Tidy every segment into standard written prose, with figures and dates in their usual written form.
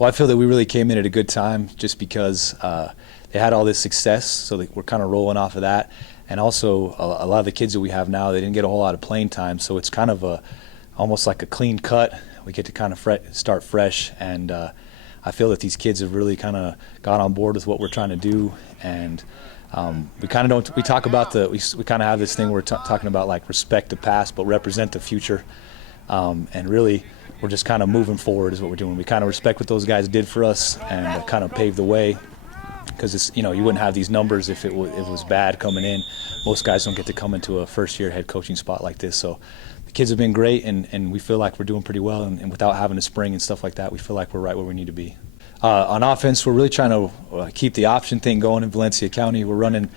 Well, I feel that we really came in at a good time just because they had all this success, so we're kind of rolling off of that. And also, a lot of the kids that we have now, they didn't get a whole lot of playing time, so it's kind of almost like a clean cut. We get to kind of start fresh, and I feel that these kids have really kind of got on board with what we're trying to do. And we kind of don't. We talk about we kind of have this thing where we're talking about like respect the past, but represent the future. And really, we're just kind of moving forward is what we're doing. We kind of respect what those guys did for us and kind of paved the way. Because it's, you wouldn't have these numbers if it was bad coming in. Most guys don't get to come into a first-year head coaching spot like this. So the kids have been great, and we feel like we're doing pretty well. And without having a spring and stuff like that, we feel like we're right where we need to be. On offense, we're really trying to keep the option thing going in Valencia County. We're running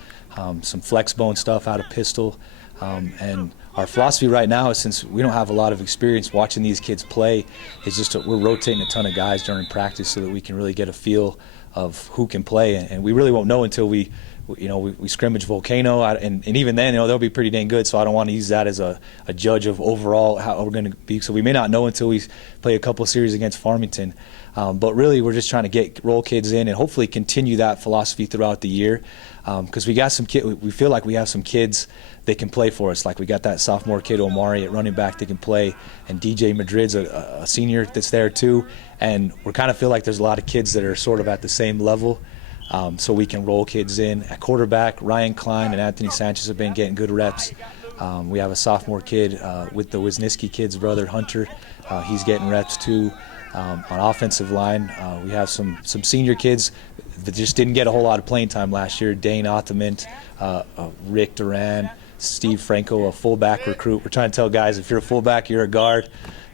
some flex bone stuff out of pistol. And our philosophy right now is, since we don't have a lot of experience watching these kids play, is just we're rotating a ton of guys during practice so that we can really get a feel of who can play. And we really won't know until we scrimmage Volcano, and even then, they'll be pretty dang good. So I don't want to use that as a judge of overall how we're going to be. So we may not know until we play a couple series against Farmington. But really, we're just trying to roll kids in and hopefully continue that philosophy throughout the year. Because we got some kids, we feel like we have some kids that can play for us. Like we got that sophomore kid Omari at running back that can play, and DJ Madrid's a senior that's there too. And we kind of feel like there's a lot of kids that are sort of at the same level. So we can roll kids in. At quarterback, Ryan Klein and Anthony Sanchez have been getting good reps. We have a sophomore kid with the Wisniewski kid's brother, Hunter. He's getting reps too. On offensive line, we have some senior kids that just didn't get a whole lot of playing time last year. Dane Ottement, Rick Duran, Steve Franco, a fullback recruit. We're trying to tell guys, if you're a fullback, you're a guard.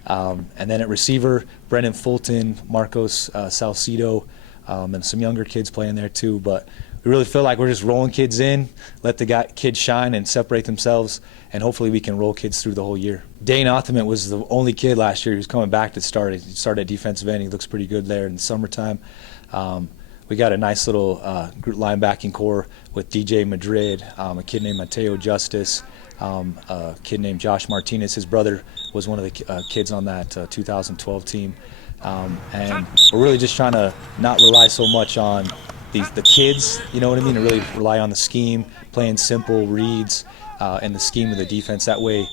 And then at receiver, Brennan Fulton, Marcos Salcido, and some younger kids playing there too. But we really feel like we're just rolling kids in, let the kids shine and separate themselves, and hopefully we can roll kids through the whole year. Dane Ottement was the only kid last year who's coming back to start. He started at defensive end. He looks pretty good there in the summertime. We got a nice little group linebacking core with DJ Madrid, a kid named Mateo Justice, a kid named Josh Martinez. His brother was one of the kids on that 2012 team. And we're really just trying to not rely so much on the kids, you know what I mean, and really rely on the scheme, playing simple reads, and the scheme of the defense. That way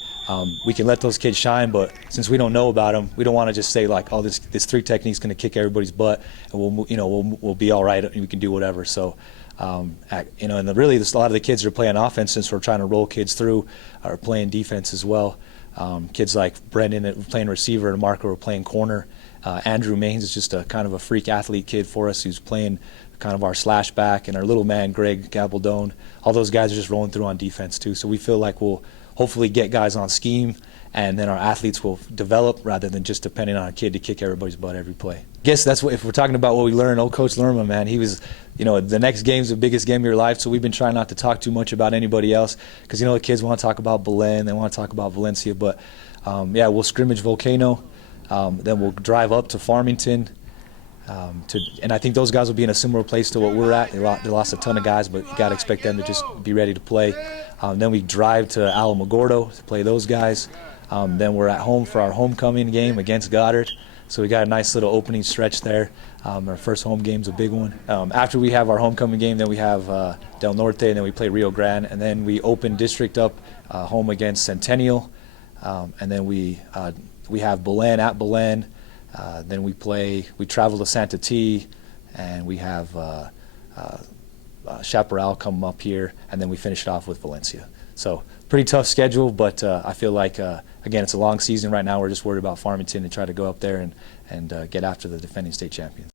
we can let those kids shine, but since we don't know about them, we don't want to just say like, oh, this three technique's going to kick everybody's butt, and we'll be all right, and we can do whatever. So and really a lot of the kids are playing offense, since we're trying to roll kids through, are playing defense as well. Kids like Brendan playing receiver and Marco are playing corner. Andrew Maines is just a kind of a freak athlete kid for us, who's playing kind of our slash back, and our little man Greg Gabaldon. All those guys are just rolling through on defense too. So we feel like we'll hopefully get guys on scheme, and then our athletes will develop rather than just depending on a kid to kick everybody's butt every play. I guess that's what, if we're talking about what we learned, old Coach Lerma, man, he was, the next game's the biggest game of your life, so we've been trying not to talk too much about anybody else, because the kids want to talk about Belen, they want to talk about Valencia, but yeah, we'll scrimmage Volcano, then we'll drive up to Farmington, and I think those guys will be in a similar place to what we're at. They lost a ton of guys, but you got to expect them to just be ready to play. Then we drive to Alamogordo to play those guys. Then we're at home for our homecoming game against Goddard. So we got a nice little opening stretch there. Our first home game's a big one. After we have our homecoming game, then we have Del Norte, and then we play Rio Grande, and then we open district up home against Centennial, and then we have Belen at Belen. Then we travel to Santa T, and we have Chaparral come up here, and then we finish it off with Valencia. So pretty tough schedule, but I feel like, again, it's a long season right now. We're just worried about Farmington and try to go up there and get after the defending state champions.